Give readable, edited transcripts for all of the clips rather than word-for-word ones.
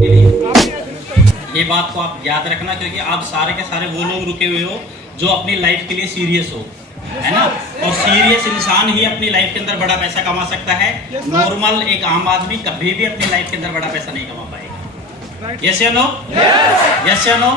ये बात को आप याद रखना, क्योंकि आप सारे के सारे वो लोग रुके हुए हो जो अपनी लाइफ के लिए सीरियस हो, है ना। और सीरियस इंसान ही अपनी लाइफ के अंदर बड़ा पैसा कमा सकता है। नॉर्मल एक आम आदमी कभी भी अपनी लाइफ के अंदर बड़ा पैसा नहीं कमा पाएगा। यस या नो? यस या नो?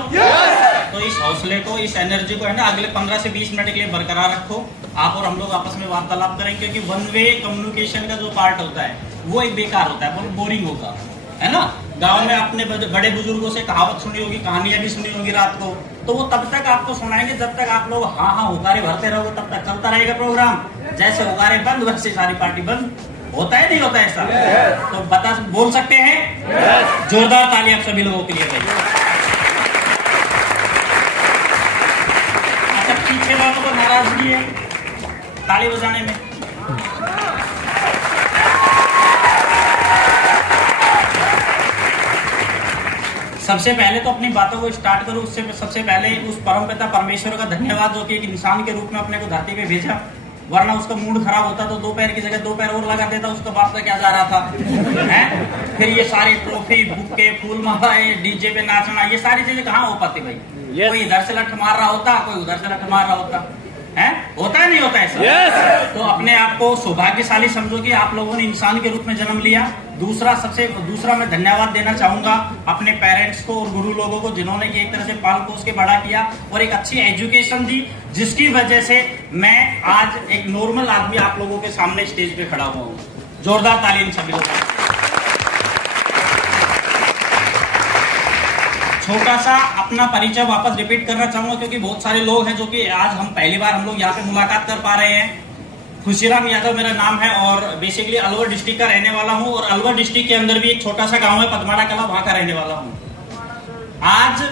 तो इस हौसले को, इस एनर्जी को है ना अगले 15 से 20 मिनट के लिए बरकरार रखो। आप और हम लोग आपस में वार्तालाप करें, क्योंकि वन वे कम्युनिकेशन का जो पार्ट होता है वो एक बेकार होता है, बहुत बोरिंग होगा, है ना। गांव में आपने बड़े बुजुर्गों से कहावत सुनी होगी, कहानियां भी सुनी होगी रात को, तो वो तब तक आपको सुनाएंगे जब तक आप लोग हाँ हाँ हुकारे भरते रहोगे, तब तक चलता रहेगा प्रोग्राम। जैसे हुकारे बंद वैसे सारी पार्टी बंद। होता है नहीं होता ऐसा? तो बोल सकते हैं? जोरदार ताली आप सभी लोगों के लिए भाई। अच्छा, पीछे वालों को नाराजगी है ताली बजाने में? सबसे पहले तो अपनी बातों को स्टार्ट करूं, उससे सबसे पहले उस परमपिता परमेश्वर का धन्यवाद जो कि एक इंसान के रूप में अपने को धरती पे भेजा। वरना उसका मूड खराब होता तो 2 पैर की जगह 2 पैर और लगा देता, उसका बाप का क्या जा रहा था है? फिर ये सारी ट्रॉफी, बुक्के, फूल मालाएं, डीजे पे नाचना, ये सारी चीजें कहाँ हो पाती भाई? कोई इधर से लठ मार रहा होता, कोई उधर से लठ मार रहा होता है। होता है नहीं होता ऐसा? तो अपने आप को सौभाग्यशाली समझो कि आप लोगों ने इंसान के रूप में जन्म लिया। दूसरा मैं धन्यवाद देना चाहूंगा अपने पेरेंट्स को और गुरु लोगों को, जिन्होंने एक तरह से पाल पोस के बड़ा किया और एक अच्छी एजुकेशन दी, जिसकी वजह से मैं आज एक नॉर्मल आदमी आप लोगों के सामने स्टेज पे खड़ा हुआ हूँ। जोरदार ताली इन सभी लोगों को। छोटा सा अपना परिचय वापस रिपीट करना चाहूंगा, क्योंकि बहुत सारे लोग हैं जो कि आज पहली बार हम लोग यहाँ पे मुलाकात कर पा रहे हैं। खुशीराम यादव मेरा नाम है और बेसिकली अलवर डिस्ट्रिक्ट का रहने वाला हूँ, और अलवर डिस्ट्रिक्ट के अंदर भी एक छोटा सा गांव है पदमाड़ा कला, वहां का रहने वाला हूँ। आज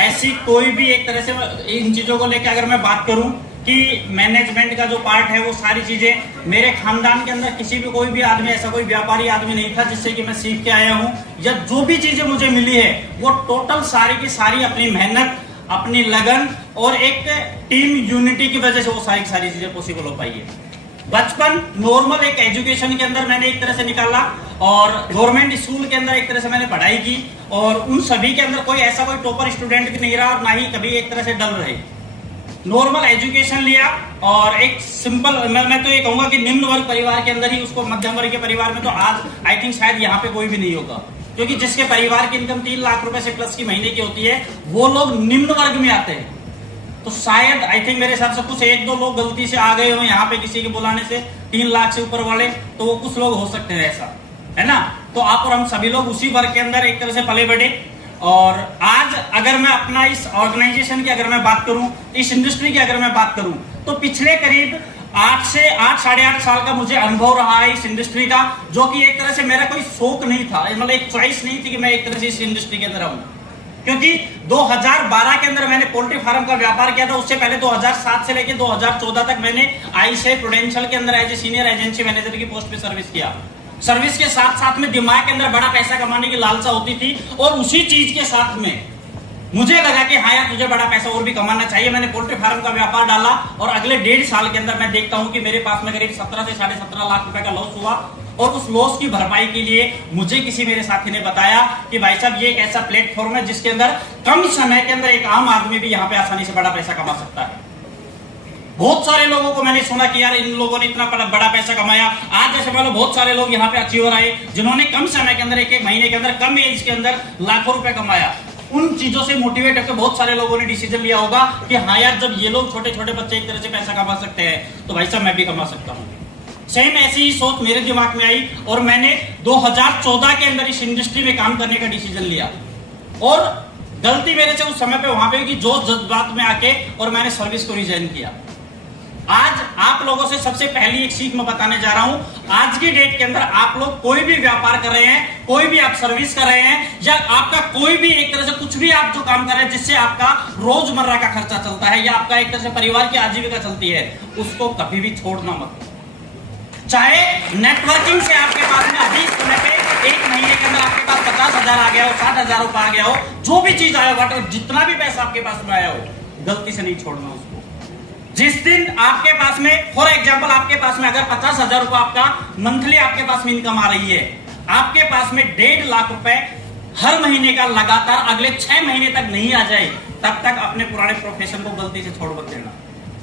ऐसी कोई भी एक तरह से इन चीजों को लेकर अगर मैं बात करूं कि मैनेजमेंट का जो पार्ट है, वो सारी चीजें मेरे खानदान के अंदर किसी भी कोई भी आदमी, ऐसा कोई व्यापारी आदमी नहीं था जिससे कि मैं सीख के आया हूं, या जो भी चीजें मुझे मिली है वो टोटल सारी की सारी अपनी मेहनत, अपनी लगन और एक टीम यूनिटी की वजह से वो सारी चीजें पॉसिबल हो पाई है। बचपन नॉर्मल एक एजुकेशन के अंदर मैंने एक तरह से निकाला, और गवर्नमेंट स्कूल के अंदर एक तरह से मैंने पढ़ाई की, और उन सभी के अंदर कोई ऐसा कोई टॉपर स्टूडेंट भी नहीं रहा और ना ही कभी एक तरह से डल रहे। नॉर्मल एजुकेशन लिया और एक सिंपल, मैं तो ये कहूंगा कि निम्न वर्ग परिवार के अंदर ही उसको, मध्यम वर्ग के परिवार में तो आज आई थिंक शायद यहाँ पे कोई भी नहीं होगा, क्योंकि जिसके परिवार की इनकम 3 लाख रुपए से प्लस की महीने की होती है वो लोग निम्न वर्ग में आते हैं। तो शायद आई थिंक मेरे हिसाब से कुछ 1-2 लोग गलती से आ गए हो यहाँ पे किसी के बुलाने से 3 लाख से ऊपर वाले, तो वो कुछ लोग हो सकते हैं ऐसा, है ना। तो आप और हम सभी लोग उसी वर्ग के अंदर एक तरह से पले बढ़े। और आज अगर मैं अपना इस ऑर्गेनाइजेशन की अगर मैं बात करूं, इस इंडस्ट्री की अगर मैं बात करूं, तो पिछले करीब 8 से 8-8.5 साल का मुझे अनुभव रहा है इस इंडस्ट्री का, जो कि एक तरह से मेरा कोई शौक नहीं था, मतलब एक चॉइस नहीं थी कि मैं एक तरह से इस इंडस्ट्री के अंदर आऊं। क्योंकि 2012 के अंदर मैंने पोल्ट्री फार्म का व्यापार किया था, उससे पहले 2007 से लेकर 2014 तक मैंने आईसीआई प्रूडेंशियल के अंदर as a senior agency manager की पोस्ट पे सर्विस किया। सर्विस के साथ साथ में दिमाग के अंदर बड़ा पैसा कमाने की लालसा होती थी, और उसी चीज के साथ में मुझे लगा कि हाँ यार तुझे बड़ा पैसा और भी कमाना चाहिए। मैंने पोल्ट्री फार्म का व्यापार डाला, और अगले 1.5 साल के अंदर मैं देखता हूं कि मेरे पास में करीब 17 से 17.5 लाख रुपए का लॉस हुआ। और उस लॉस की भरपाई के लिए मुझे किसी मेरे साथी ने बताया कि भाई साहब ये एक ऐसा प्लेटफॉर्म है जिसके अंदर कम समय के अंदर एक आम आदमी भी यहाँ पे आसानी से बड़ा पैसा कमा सकता है। बहुत सारे लोगों को मैंने सुना कि यार इन लोगों ने इतना बड़ा पैसा कमाया। आज जैसे मान लो बहुत सारे लोग यहाँ पे अचीवर आए जिन्होंने कम समय के अंदर, एक महीने के अंदर, कम एज के अंदर लाखों रुपए कमाया। उन चीजों से मोटिवेट होकर बहुत सारे लोगों ने डिसीजन लिया होगा कि हाँ यार जब ये लोग छोटे छोटे बच्चे एक तरह से पैसा कमा सकते हैं तो भाई साहब मैं भी कमा सकता हूँ। सेम ऐसी ही सोच मेरे दिमाग में आई, और मैंने 2014 के अंदर इस इंडस्ट्री में काम करने का डिसीजन लिया। और गलती मेरे से उस समय पे वहां पे कि जोश जज्बात में आके और मैंने सर्विस को रिजाइन किया। आज आप लोगों से सबसे पहली एक सीख मैं बताने जा रहा हूं। आज की डेट के अंदर आप लोग कोई भी व्यापार कर रहे हैं, कोई भी आप सर्विस कर रहे हैं, या आपका कोई भी एक तरह से कुछ भी आप जो काम कर रहे हैं जिससे आपका रोजमर्रा का खर्चा चलता है या आपका एक तरह से परिवार की आजीविका चलती है, उसको कभी भी छोड़ना मत। चाहे नेटवर्किंग से आपके पास में अभी समय पे 1 महीने के अंदर आपके पास 50,000 आ गया हो, 60,000 रुपए आ गया हो, जो भी चीज आया हो, जितना भी पैसा आपके पास में आया हो, गलती से नहीं छोड़ना उसको। जिस दिन आपके पास में, फॉर एग्जांपल आपके पास में अगर 50,000 रुपए आपका मंथली आपके पास में इनकम आ रही है, आपके पास में 1.5 लाख रुपए हर महीने का लगातार अगले 6 महीने तक नहीं आ जाए, तब तक अपने पुराने प्रोफेशन को गलती से छोड़ मत देना,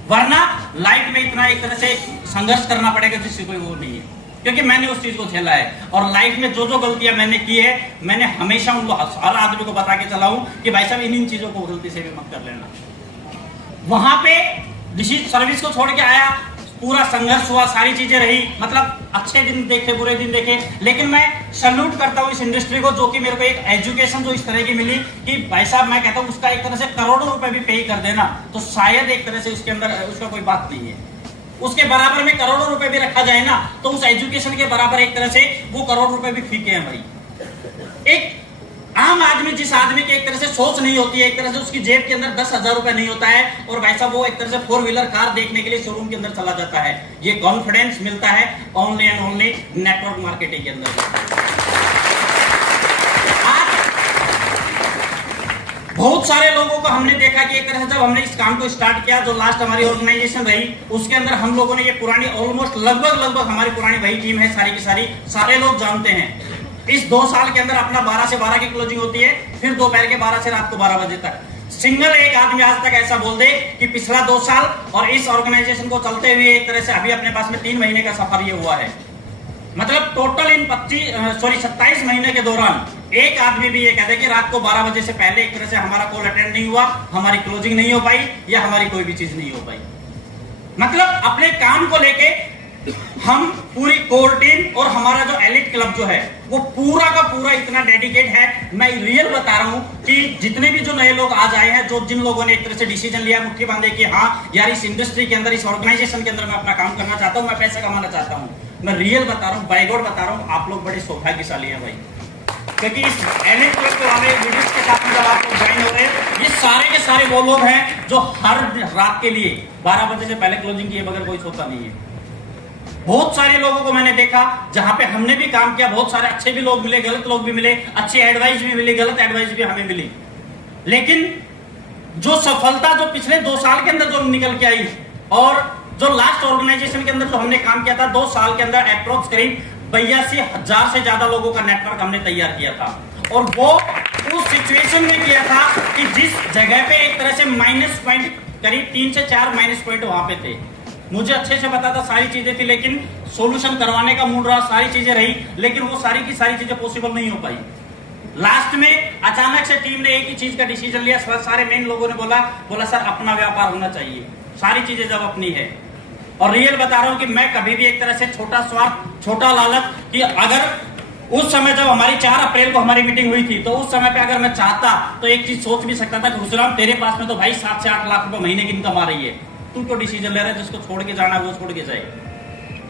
वरना लाइफ में इतना एक तरह से संघर्ष करना पड़ेगा जिससे कोई वो नहीं है। क्योंकि मैंने उस चीज को झेला है, और लाइफ में जो जो गलतियां मैंने की है, मैंने हमेशा उन हर आदमी को बता के चला हूं कि भाई साहब इन चीजों को गलती से भी मत कर लेना। वहां पे सर्विस को छोड़ के आया, पूरा संघर्ष हुआ, सारी चीजें रही, मतलब अच्छे दिन देखे बुरे दिन देखे, लेकिन मैं सैल्यूट करता हूं इस इंडस्ट्री को, जो कि मेरे को एक एजुकेशन जो इस तरह की मिली कि भाई साहब मैं कहता हूं उसका एक तरह से करोड़ों रुपए भी पे कर देना तो शायद एक तरह से उसके अंदर उसका कोई बात नहीं है। उसके बराबर में करोड़ों रुपए भी रखा जाए ना तो उस एजुकेशन के बराबर एक तरह से वो करोड़ रुपए भी फीके हैं भाई। एक आम आदमी, जिस आदमी की एक तरह से सोच नहीं होती है, एक तरह से उसकी जेब के अंदर 10,000 रुपए नहीं होता है, और वैसा वो एक तरह से 4 व्हीलर कार देखने के लिए शोरूम के अंदर चला जाता है। ये कॉन्फिडेंस मिलता है only and only network marketing के अंदर। बहुत सारे लोगों को हमने देखा कि एक तरह से जब हमने इस काम को स्टार्ट किया, जो लास्ट हमारी ऑर्गेनाइजेशन रही, उसके अंदर हम लोगों ने ये पुरानी ऑलमोस्ट लगभग हमारी पुरानी वही टीम है, सारी की सारी, सारे लोग जानते हैं। इस 2 साल के अंदर अपना 12 से 12 की क्लोजिंग होती है, फिर दोपहर के 12 से रात को 12 बजे तक। सिंगल एक आदमी आज तक ऐसा बोल दे कि पिछला 2 साल और इस ऑर्गेनाइजेशन को चलते हुए एक तरह से अभी अपने पास में 3 महीने का सफर ये हुआ है, मतलब टोटल इन 27 महीने के दौरान एक आदमी भी ये कहते कि रात को 12 बजे से पहले एक तरह से हमारा कॉल अटेंड नहीं हुआ, हमारी क्लोजिंग नहीं हो पाई, या हमारी कोई भी चीज नहीं हो पाई। मतलब अपने काम को लेके हम पूरी कोर टीम और हमारा जो एलिट क्लब जो है वो पूरा का पूरा इतना डेडिकेट है। मैं रियल बता रहा हूं कि जितने भी जो नए लोग आज आए हैं, जो जिन लोगों ने एक तरह से डिसीजन लिया, मुट्ठी बांधे कि हाँ यार इस इंडस्ट्री के अंदर, इस ऑर्गेनाइजेशन के अंदर मैं अपना काम करना चाहता हूं, मैं पैसा कमाना चाहता हूं, मैं रियल बता रहा हूं, बाय गॉड बता रहा हूं, आप लोग बड़े सौभाग्यशाली हैं भाई। क्योंकि इस एलिट क्लब के वाले वीडियोस के साथ में जब आप लोग ज्वाइन हो रहे हैं, ये सारे के सारे वो लोग हैं जो हर रात के लिए 12 बजे से पहले क्लोजिंग किए बगैर कोई सोता नहीं है। बहुत सारे लोगों को मैंने देखा जहां पे हमने भी काम किया, बहुत सारे अच्छे भी लोग मिले, गलत लोग भी मिले, अच्छी एडवाइस भी मिली, गलत एडवाइस भी हमें मिली, लेकिन जो सफलता जो पिछले 2 साल के अंदर जो निकल के आई, और जो लास्ट ऑर्गेनाइजेशन के अंदर जो हमने काम किया था 2 साल के अंदर अप्रोक्स करीब 82,000 से ज्यादा लोगों का नेटवर्क हमने तैयार किया था, और वो उस सिचुएशन में किया था कि जिस जगह पे एक तरह से माइनस पॉइंट करीब 3 से 4 माइनस पॉइंट वहां पे थे। मुझे अच्छे से पता था सारी चीजें थी, लेकिन सॉल्यूशन करवाने का मूड रहा, सारी चीजें रही, लेकिन वो सारी की सारी चीजें पॉसिबल नहीं हो पाई। लास्ट में अचानक से टीम ने एक ही चीज का डिसीजन लिया, सारे मेन लोगों ने बोला सर अपना व्यापार होना चाहिए, सारी चीजें जब अपनी है। और रियल बता रहा हूं कि मैं कभी भी एक तरह से छोटा स्वार्थ, छोटा लालच, कि अगर उस समय जब हमारी 4 अप्रैल को हमारी मीटिंग हुई थी, तो उस समय पे अगर मैं चाहता तो एक चीज सोच भी सकता था कि खुशराम तेरे पास में तो भाई 7 से 8 लाख रुपए महीने की इनकम आ रही है, तू क्यों डिसीजन ले रहा है, जिसको छोड़ के जाना है वो छोड़ के जाए।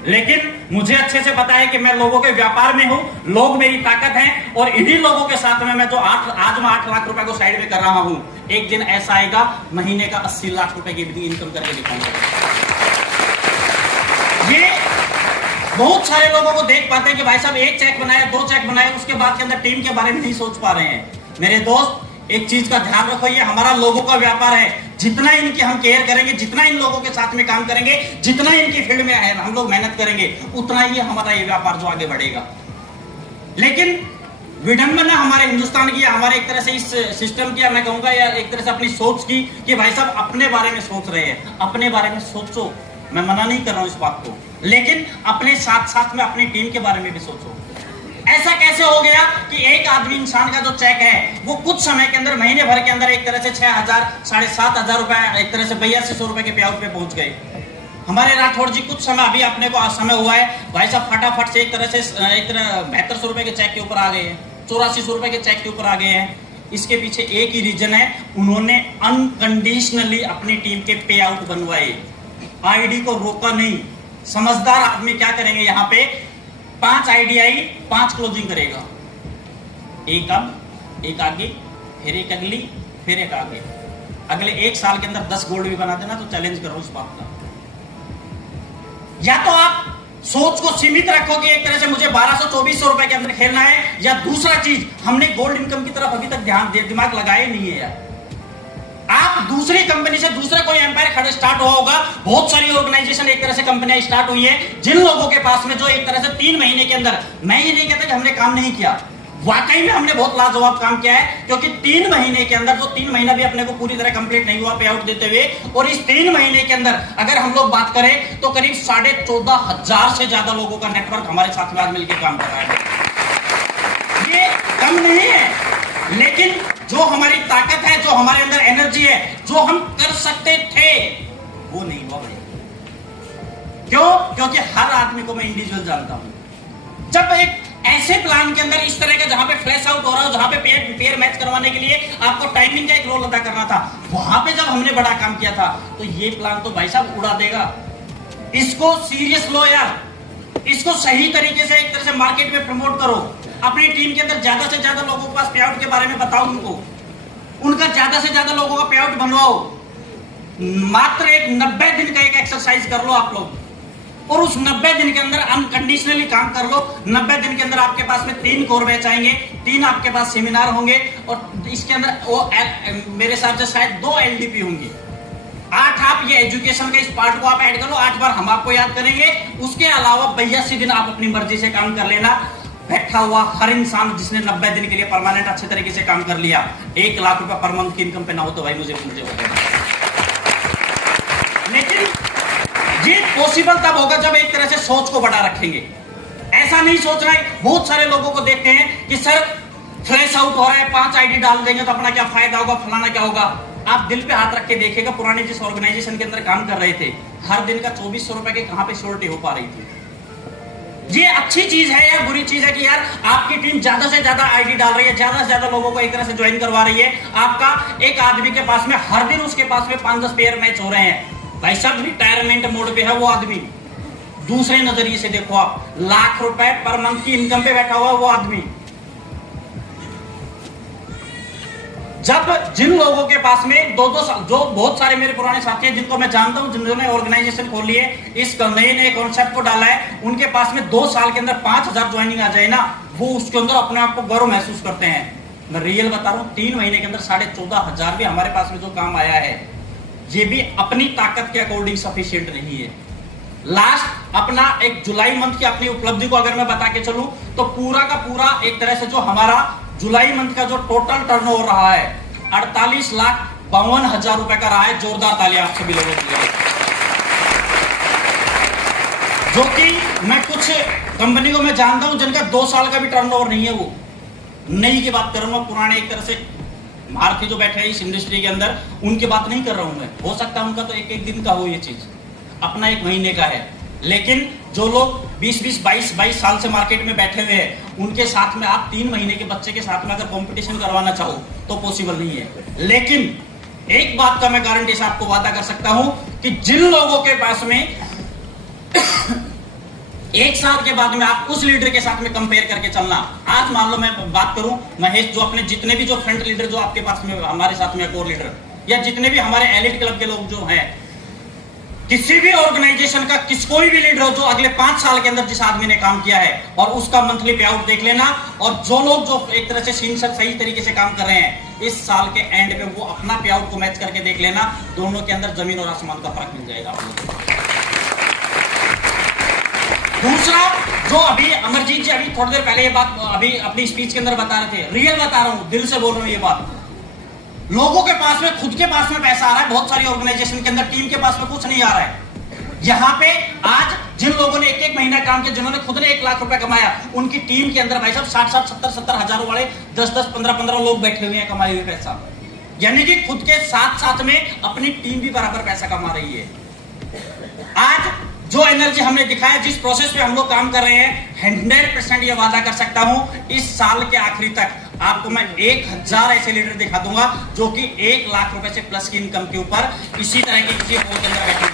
लेकिन मुझे अच्छे से पता है कि मैं लोगों के व्यापार में हूं, लोग मेरी ताकत हैं, और इन्हीं लोगों के साथ में मैं जो आज मैं 8 लाख रुपए को साइड में कर रहा हूं, एक दिन ऐसा आएगा महीने का 80 लाख रुपए की इनकम करके दिखाऊंगा। ये बहुत सारे लोगों को देख पाते हैं कि भाई साहब 1 चेक बनाया, 2 चेक बनाया, उसके बाद के अंदर टीम के बारे में नहीं सोच पा रहे हैं। मेरे दोस्त एक चीज का ध्यान रखो, ये हमारा लोगों का व्यापार है, जितना इनकी हम केयर करेंगे, जितना इन लोगों के साथ में काम करेंगे, जितना इनकी फील्ड में है हम लोग मेहनत करेंगे, उतना ही हमारा ये व्यापार जो आगे बढ़ेगा। लेकिन विडंबना हमारे हिंदुस्तान की, हमारे एक तरह से इस सिस्टम की, मैं कहूंगा या एक तरह से अपनी सोच की, कि भाई साहब अपने बारे में सोच रहे हैं, अपने बारे में सोचो, मैं मना नहीं कर रहा हूं इस बात को, लेकिन अपने साथ साथ में अपनी टीम के बारे में भी सोचो। ऐसा कैसे हो गया कि एक आदमी इंसान का जो चेक है वो कुछ समय के अंदर, महीने भर के अंदर एक तरह से 6,000 7,500 रुपए, एक तरह से 8200 रुपए के पे आउट पे पहुंच गए। हमारे राठौड़ जी कुछ समय अभी अपने को समय हुआ है भाई साहब, फटाफट से एक तरह 7200 रुपए के चेक के ऊपर आ गए हैं, 8400 रुपए के चेक के ऊपर आ गए हैं। इसके पीछे एक ही रीजन है, उन्होंने अनकंडीशनली अपनी टीम के पे आउट बनवाए, आईडी को रोका नहीं। समझदार आदमी क्या करेंगे, यहाँ पे 5 आईडी आई, 5 क्लोजिंग करेगा, एक अब, एक आगे, फिर एक अगली, फिर एक आगे। अगले 1 साल के अंदर 10 गोल्ड भी बना देना तो चैलेंज करो उस बात का। या तो आप सोच को सीमित रखो कि एक तरह से मुझे 1200-2400 रुपए के अंदर खेलना है, या दूसरा चीज, हमने गोल्ड इनकम की तरफ अभी तक दिमाग लगाए नहीं है यार। आप दूसरी कंपनी से दूसरा कोई एम्पायर खड़ा स्टार्ट हुआ होगा, बहुत सारी ऑर्गेनाइजेशन एक तरह से कंपनियां स्टार्ट हुई है, जिन लोगों के पास में जो एक तरह से 3 महीने के अंदर, मैं ये नहीं कहता कि हमने काम नहीं किया, वाकई में हमने बहुत लाजवाब काम किया है, क्योंकि 3 महीने के अंदर, जो 3 महीना भी अपने को पूरी तरह कंप्लीट नहीं हुआ पे आउट देते हुए, और इस 3 महीने के अंदर अगर हम लोग बात करें तो करीब 14,500 से ज्यादा लोगों का नेटवर्क हमारे साथ में आज मिलकर काम कर रहा है। ये कम नहीं है, लेकिन जो हमारी ताकत है, जो हमारे अंदर एनर्जी है, जो हम कर सकते थे, वो नहीं हुआ भाई। क्यों? क्योंकि हर आदमी को मैं इंडिविजुअल जानता हूं। जब एक ऐसे प्लान के अंदर इस तरह का जहां पे फ्लैश आउट हो रहा हो, जहां पे पेयर मैच करवाने के लिए आपको टाइमिंग का एक रोल अदा करना था, वहां पे जब हमने बड़ा काम किया था, तो ये प्लान तो भाई साहब उड़ा देगा। इसको सीरियस लो यार, इसको सही तरीके से एक तरह से मार्केट में प्रमोट करो। अपनी टीम के अंदर ज्यादा से ज्यादा लोगों के पास पे आउट के बारे में बताओ, उनका ज्यादा से ज्यादा लोगों का पे आउट बनवाओ। मात्र एक 90 दिन का एक एक्सरसाइज कर लो आप लोग, और उस 90 दिन के अंदर अनकंडीशनली काम कर लो। 90 दिन के अंदर आपके पास में 3 कोर बैच आएंगे, 3 आपके पास सेमिनार होंगे, और इसके अंदर वो मेरे हिसाब से शायद 2 LDP होंगी। 8 आप ये एजुकेशन का इस पार्ट को आप ऐड कर लो, 8 बार हम आपको याद करेंगे। उसके अलावा 82 दिन आप अपनी मर्जी से काम कर लेना। बैठा हुआ हर इंसान जिसने 90 दिन के लिए परमानेंट अच्छे तरीके से काम कर लिया, 1 लाख रुपए पर मंथ की इनकम पे ना हो तो भाई मुझे लेकिन ये पॉसिबल तब होगा जब एक तरह से सोच को बढ़ा रखेंगे। ऐसा नहीं सोच रहे हैं। बहुत सारे लोगों को देखते हैं कि सर फ्लैश आउट हो रहा है, 5 ID डाल देंगे तो अपना क्या फायदा होगा, फलाना क्या होगा। आप दिल पे हाथ रख के देखिएगा, पुराने जिस ऑर्गेनाइजेशन के अंदर काम कर रहे थे, हर दिन का 2400 रुपए की कहां पे श्योरिटी हो पा रही थी। ये अच्छी चीज है या बुरी चीज है कि यार आपकी टीम ज्यादा से ज्यादा ID डाल रही है, ज्यादा से ज्यादा लोगों को एक तरह से ज्वाइन करवा रही है। आपका एक आदमी के पास में हर दिन उसके पास में 5-10 पेयर मैच हो रहे हैं। भाई साहब रिटायरमेंट मोड पे है वो आदमी। दूसरे नजरिए से देखो आप, लाख रुपए पर मंथ की इनकम पे बैठा हुआ वो आदमी। जब जिन लोगों के पास में 2-2 साल, जो बहुत सारे मेरे पुराने साथी हैं जिनको मैं जानता हूं, जिन्होंने ऑर्गेनाइजेशन खोली है, इस नए कॉन्सेप्ट को डाला है, उनके पास में 2 साल के अंदर 5000 ज्वाइनिंग आ जाए ना, वो उसके अंदर अपने आप को गर्व महसूस करते हैं। मैं रियल बता रहा हूं, 3 महीने के अंदर 14,500 भी हमारे पास में जो काम आया है, ये भी अपनी ताकत के अकॉर्डिंग सफिशिएंट नहीं है। लास्ट अपना एक जुलाई मंथ की अपनी उपलब्धि को अगर मैं बता के चलूं तो पूरा का पूरा एक तरह से जो हमारा जुलाई मंथ का जो टोटल टर्नओवर रहा है 48,52,000 रुपए का रहा है। जोरदार तालियां आप सभी लोगों के लिए। जो कि मैं कुछ कंपनी को मैं जानता हूं जिनका 2 साल का भी टर्नओवर नहीं है। वो नई की बात कर रहा हूं, पुराने एक तरह से भारतीय जो बैठे हैं इस इंडस्ट्री के अंदर, उनकी बात नहीं कर रहा हूं मैं। हो सकता है उनका तो एक दिन का हो ये चीज, अपना 1 महीने का है। लेकिन जो लोग 20-20, 22-22 साल से मार्केट में बैठे हुए हैं, उनके साथ में आप 3 महीने के बच्चे के साथ में अगर कंपटीशन करवाना चाहो तो पॉसिबल नहीं है। लेकिन एक बात का मैं गारंटी से आपको वादा कर सकता हूं कि जिन लोगों के पास में 1 साल के बाद में आप उस लीडर के साथ में कंपेयर करके चलना। आज मान लो मैं बात करूं महेश, जो अपने जितने भी जो फ्रंट लीडर जो आपके पास में हमारे साथ में कोर लीडर, या जितने भी हमारे एलिट क्लब के लोग जो हैं, किसी भी ऑर्गेनाइजेशन का कोई भी लीडर हो जो अगले 5 साल के अंदर जिस आदमी ने काम किया है, और उसका मंथली पे आउट देख लेना। और जो लोग जो एक तरह से सही तरीके से काम कर रहे हैं, इस साल के एंड पे वो अपना पे आउट को मैच करके देख लेना। दोनों के अंदर जमीन और आसमान का फर्क मिल जाएगा आप लोगों को। दूसरा, जो अभी अमरजीत जी अभी थोड़ी देर पहले ये बात अभी अपनी स्पीच के अंदर बता रहे थे, रियल बता रहा हूं, दिल से बोल रहा हूं ये बात। लोगों के पास में, खुद के पास में पैसा आ रहा है, बहुत सारी ऑर्गेनाइजेशन के अंदर टीम के पास में कुछ नहीं आ रहा है। यहाँ पे आज जिन लोगों ने 1-1 महीना काम किया, जिन्होंने खुद ने 1 लाख रुपए कमाया, उनकी टीम के अंदर भाई साहब 60-60, 70-70 हजार वाले 10-10, 15-15 लोग बैठे हुए हैं कमाए हुए पैसा। यानी कि खुद के साथ में अपनी टीम भी बराबर पैसा कमा रही है। आज जो एनर्जी हमने दिखाया, जिस प्रोसेस पे हम लोग काम कर रहे हैं, 100% ये वादा कर सकता हूं इस साल के आखिरी तक आपको मैं 1000 ऐसे लीडर दिखा दूंगा जो कि 1 लाख रुपए से प्लस की इनकम के ऊपर इसी तरह के किसी पोस्ट के अंदर बैठे।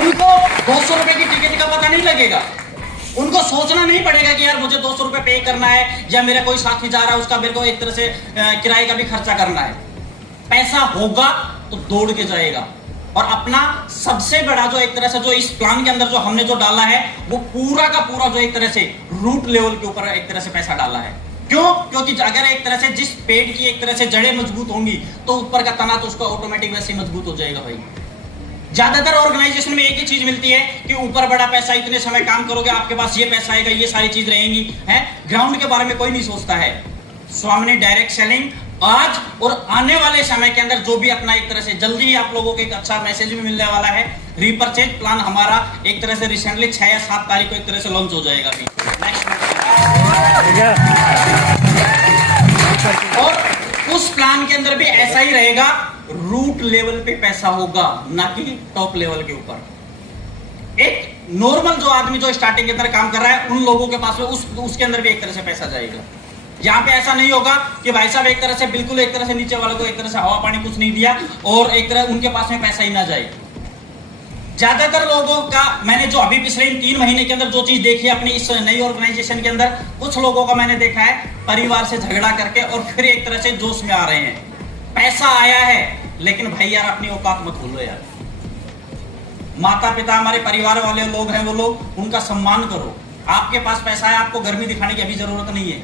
उनको 200 रुपए की टिकट का पता नहीं लगेगा। उनको सोचना नहीं पड़ेगा कि यार मुझे 200 रुपए पे करना है, या मेरा कोई साथी जा रहा है उसका मेरे को एक तरह से किराए का भी खर्चा करना है। पैसा होगा तो दौड़ के जाएगा। और अपना सबसे बड़ा जो एक तरह से जो इस प्लान के अंदर जो हमने जो डाला है, वो पूरा का पूरा जो एक तरह से रूट लेवल के ऊपर एक तरह से पैसा डाला है। क्यों? क्योंकि अगर एक तरह से जिस पेड़ की एक तरह से जड़ें मजबूत होंगी तो ऊपर का तना तो उसका ऑटोमेटिक वैसे ही मजबूत हो जाएगा भाई। ज्यादातर ऑर्गेनाइजेशन में एक ही चीज मिलती है कि ऊपर बड़ा पैसा, इतने समय काम करोगे आपके पास ये पैसा आएगा, ये सारी चीज रहेंगी, है। ग्राउंड के बारे में कोई नहीं सोचता है। स्वामिनी डायरेक्ट सेलिंग आज और आने वाले समय के अंदर जो भी अपना एक तरह से जल्दी ही आप लोगों को एक अच्छा मैसेज भी मिलने वाला है। रीपरचेज प्लान हमारा एक तरह से रिसेंटली 6 या 7 तारीख को एक तरह से लॉन्च हो जाएगा अभी नेक्स्ट। और उस प्लान के अंदर भी ऐसा ही रहेगा, रूट लेवल पे पैसा होगा, ना कि टॉप लेवल के ऊपर। एक नॉर्मल जो आदमी जो स्टार्टिंग के अंदर काम कर रहा है उन लोगों के पास में उसके अंदर भी एक तरह से पैसा जाएगा। यहाँ पे ऐसा नहीं होगा कि भाई साहब एक तरह से बिल्कुल एक तरह से नीचे वालों को एक तरह से हवा पानी कुछ नहीं दिया और एक तरह उनके पास में पैसा ही ना जाए। ज्यादातर लोगों का मैंने जो अभी पिछले 3 महीने के अंदर जो चीज देखी है अपनी इस नई ऑर्गेनाइजेशन के अंदर, कुछ लोगों का मैंने देखा है परिवार से झगड़ा करके और फिर एक तरह से जोश में आ रहे हैं। पैसा आया है लेकिन भाई यार अपनी औकात मत भूलो यार। माता पिता हमारे परिवार वाले लोग हैं, वो लोग उनका सम्मान करो। आपके पास पैसा है, आपको गर्मी दिखाने की अभी जरूरत नहीं है।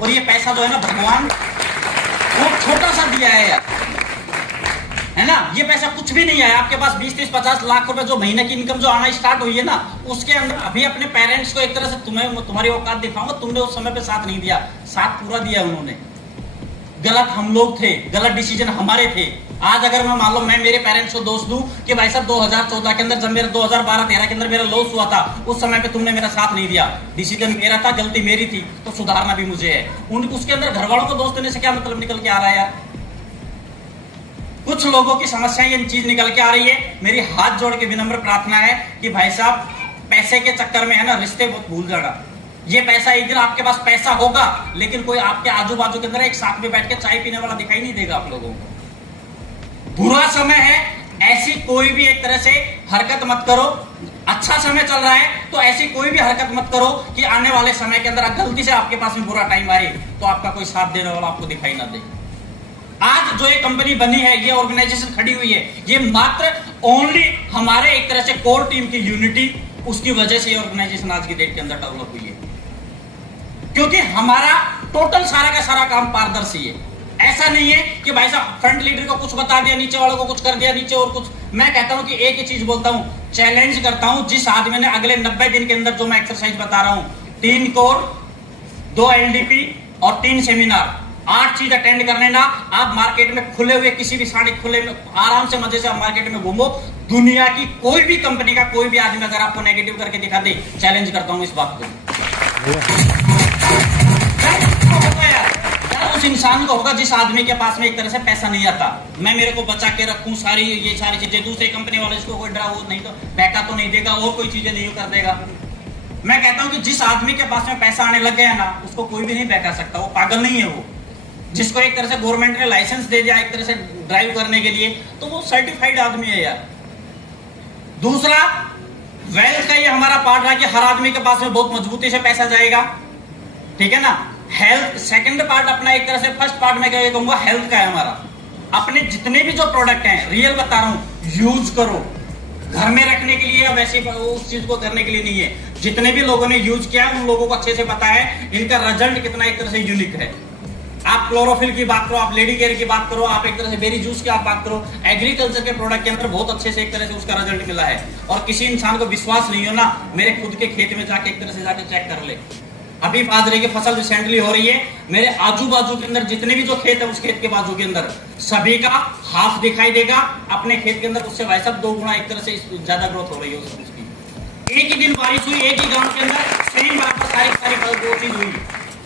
और ये पैसा जो है ना भगवान बहुत छोटा सा दिया है यार, है ना। ये पैसा कुछ भी नहीं है आपके पास। 20, 30, 50 लाख रुपए जो महीने की इनकम जो आना स्टार्ट हुई है ना, उसके अंदर अभी अपने पेरेंट्स को एक तरह से तुम्हारी औकात दिखाऊंगा। तुमने उस समय पे साथ नहीं दिया, साथ पूरा दिया उन्होंने। गलत हम लोग थे, गलत डिसीजन हमारे थे। आज अगर मैं मान लो मैं मेरे पेरेंट्स को दोष दूं कि भाई साहब 2014 के अंदर जब मेरा 2012-13 के अंदर मेरा लॉस हुआ था, उस समय पे तुमने मेरा साथ नहीं दिया, डिसीजन मेरा था, गलती मेरी थी, तो सुधारना भी मुझे है। उसके अंदर घर वालों को दोष देने से क्या मतलब निकल के आ रहा है यार। कुछ लोगों की समस्याएं ये चीज निकल के आ रही है। मेरी हाथ जोड़ के विनम्र प्रार्थना है कि भाई साहब पैसे के चक्कर में है ना रिश्ते बहुत भूल जाना। ये पैसा एक दिन आपके पास पैसा होगा लेकिन कोई आपके आजू बाजू के अंदर एक साथ में बैठ के चाय पीने वाला दिखाई नहीं देगा आप लोगों को। बुरा समय है, ऐसी कोई भी एक तरह से हरकत मत करो। अच्छा समय चल रहा है तो ऐसी कोई भी हरकत मत करो कि आने वाले समय के अंदर गलती से आपके पास में बुरा टाइम आए तो आपका कोई साथ देने वाला आपको दिखाई ना दे। आज जो ये कंपनी बनी है, ये ऑर्गेनाइजेशन खड़ी हुई है, ये मात्र ओनली हमारे एक तरह से कोर टीम की यूनिटी, उसकी वजह से ये ऑर्गेनाइजेशन आज की डेट के अंदर डेवलप हुई है। क्योंकि हमारा टोटल सारा का सारा काम पारदर्शी है। ऐसा नहीं है कि भाई साहब फ्रंट लीडर को कुछ बता दिया, नीचे वालों को कुछ कर दिया, नीचे और कुछ। मैं कहता हूं कि एक ही चीज बोलता हूं, चैलेंज करता हूं जिस आदमी ने अगले 90 दिन के अंदर जो मैं एक्सरसाइज बता रहा हूं, 3 कोर, 2 LDP और 3 सेमिनार, 8 चीज अटेंड करने ना, आप मार्केट में खुले हुए किसी भी साड़ी खुले में आराम से मजे से आप मार्केट में घूमो। दुनिया की कोई भी कंपनी का कोई भी आदमी अगर आपको नेगेटिव करके दिखा दे, चैलेंज करता हूं इस बात को। उस इंसान को होगा जिस आदमी के पास में एक तरह से पैसा नहीं आता, मैं मेरे को बचा के रखूं सारी ये सारी चीजें। दूसरे कंपनी वाले इसको कोई डरा वो नहीं तो पैसा तो नहीं देगा और कोई चीजें नहीं कर देगा। मैं कहता हूं कि जिस आदमी के पास में पैसा आने लग गया ना, उसको कोई भी नहीं बहका सकता। वो पागल नहीं है। वो जिसको एक तरह से गवर्नमेंट ने लाइसेंस दे दिया एक तरह से ड्राइव करने के लिए, तो वो सर्टिफाइड आदमी है यार। दूसरा, वेल्थ का ये हमारा पार्ट रहा कि हर आदमी के पास में बहुत मजबूती से पैसा जाएगा, ठीक है ना। हेल्थ सेकंड पार्ट अपना एक तरह से, फर्स्ट पार्ट में क्या कहूंगा हेल्थ का है हमारा। अपने जितने भी जो प्रोडक्ट हैं, रियल बता रहा हूं, यूज करो। घर में रखने के लिए वैसे उस चीज को करने के लिए नहीं है। जितने भी लोगों ने यूज किया उन लोगों को अच्छे से पता है इनका रिजल्ट कितना एक तरह से यूनिक है। आप क्लोरोफिल की बात करो, आप लेडी केयर की बात करो, आप एक तरह से बेरी जूस की आप बात करो, एग्रीकल्चर के प्रोडक्ट के अंदर बहुत अच्छे से एक तरह से उसका रिजल्ट मिला है। और किसी इंसान को विश्वास नहीं हो ना, मेरे खुद के खेत में जाके एक तरह से जाके चेक कर ले। अभी बाजरे की फसल रिसेंटली हो रही है, मेरे आजू बाजू के अंदर जितने भी जो खेत है उस खेत के बाजू के अंदर सभी का हाफ दिखाई देगा। अपने खेत के अंदर उससे भाई साहब 2 गुना एक तरह से ज्यादा ग्रोथ हो रही है उसकी। एक ही दिन बारिश हुई, एक ही ग्राउंड के अंदर सेम बात पर सारी दो चीज हुई।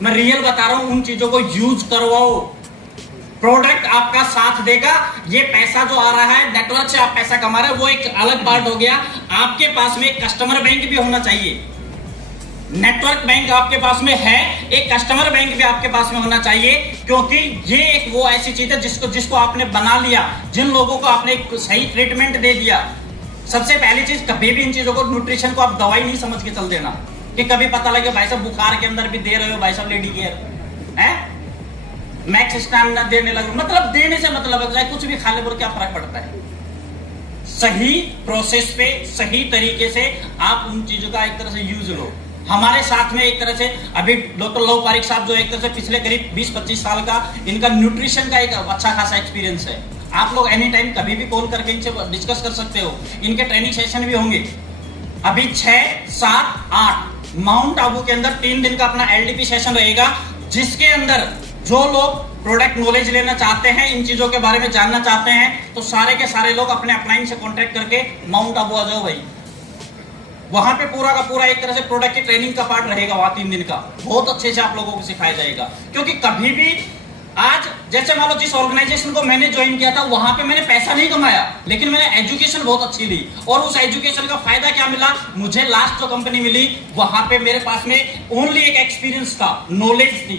मैं रियल बता रहा हूं, उन चीजों को यूज करवाओ। प्रोडक्ट आपका साथ देगा। ये पैसा जो आ रहा है नेटवर्क से आप पैसा कमा रहे हैं वो एक अलग पार्ट हो गया। आपके पास में एक कस्टमर बैंक भी होना चाहिए। नेटवर्क बैंक आपके पास में है, एक कस्टमर बैंक भी आपके पास में होना चाहिए। क्योंकि ये एक वो ऐसी चीज है जिसको आपने बना लिया, जिन लोगों को आपने एक सही ट्रीटमेंट दे दिया। सबसे पहली चीज, कभी भी इन चीजों को न्यूट्रिशन को आप दवाई नहीं समझ के चल देना कि कभी पता लगे भाई साहब बुखार के अंदर भी दे रहे हो भाई साहब लेडी केयर है, मैक्स स्टैंड देने लगे। मतलब देने से मतलब है कुछ भी खा ले बोल क्या फर्क पड़ता है। सही प्रोसेस पे सही तरीके से आप उन चीजों का एक तरह से यूज लो। हमारे साथ में एक तरह से अभी डॉक्टर लव पारिक साहब जो एक तरह से पिछले करीब 20-25 साल का इनका न्यूट्रिशन का एक अच्छा खासा एक्सपीरियंस है। आप लोग एनी टाइम कभी भी कॉल करके इनसे डिस्कस कर सकते हो। इनके ट्रेनिंग सेशन भी होंगे अभी 6, 7, 8 माउंट आबू के अंदर 3 दिन का अपना LDP सेशन रहेगा, जिसके अंदर जो लोग प्रोडक्ट नॉलेज लेना चाहते हैं, इन चीजों के बारे में जानना चाहते हैं, तो सारे के सारे लोग अपने अपलाइन से कॉन्टेक्ट करके माउंट आबू आ जाओ भाई। वहां पे पूरा का पूरा एक तरह से प्रोडक्ट की ट्रेनिंग का पार्ट रहेगा वहां 3 दिन का, बहुत अच्छे से आप लोगों को सिखाया जाएगा। क्योंकि कभी भी आज जैसे मान लो जिस ऑर्गेनाइजेशन को मैंने ज्वाइन किया था वहां पे मैंने पैसा नहीं कमाया, लेकिन मैंने एजुकेशन बहुत अच्छी ली, और उस एजुकेशन का फायदा क्या मिला मुझे, लास्ट जो कंपनी मिली वहां पे मेरे पास में ओनली एक एक्सपीरियंस था, नॉलेज थी,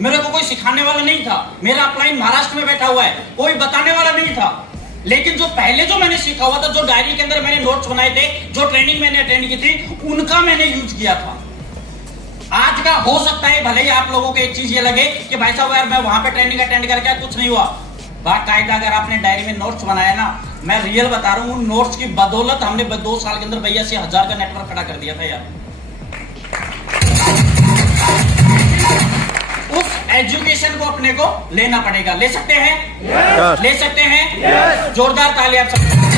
मेरे को कोई सिखाने वाला नहीं था। मेरा अपलाइन महाराष्ट्र में बैठा हुआ है, कोई बताने वाला नहीं था, लेकिन जो पहले जो मैंने सीखा हुआ था, जो डायरी के अंदर मैंने नोट्स बनाए थे, जो ट्रेनिंग मैंने अटेंड की थी, उनका मैंने यूज किया था। आज का हो सकता है भले ही आप लोगों को एक चीज ये लगे कि भाई साहब यार मैं वहां पे ट्रेनिंग अटेंड करके कुछ नहीं हुआ। बाकायदा अगर आपने डायरी में नोट्स बनाया ना, मैं रियल बता रहा हूँ, नोट्स की बदौलत हमने 2 साल के अंदर भैया 80,000 का नेटवर्क खड़ा कर दिया था यार। उस एजुकेशन को अपने को लेना पड़ेगा। ले सकते हैं? ले सकते हैं? जोरदार ताली आप सब।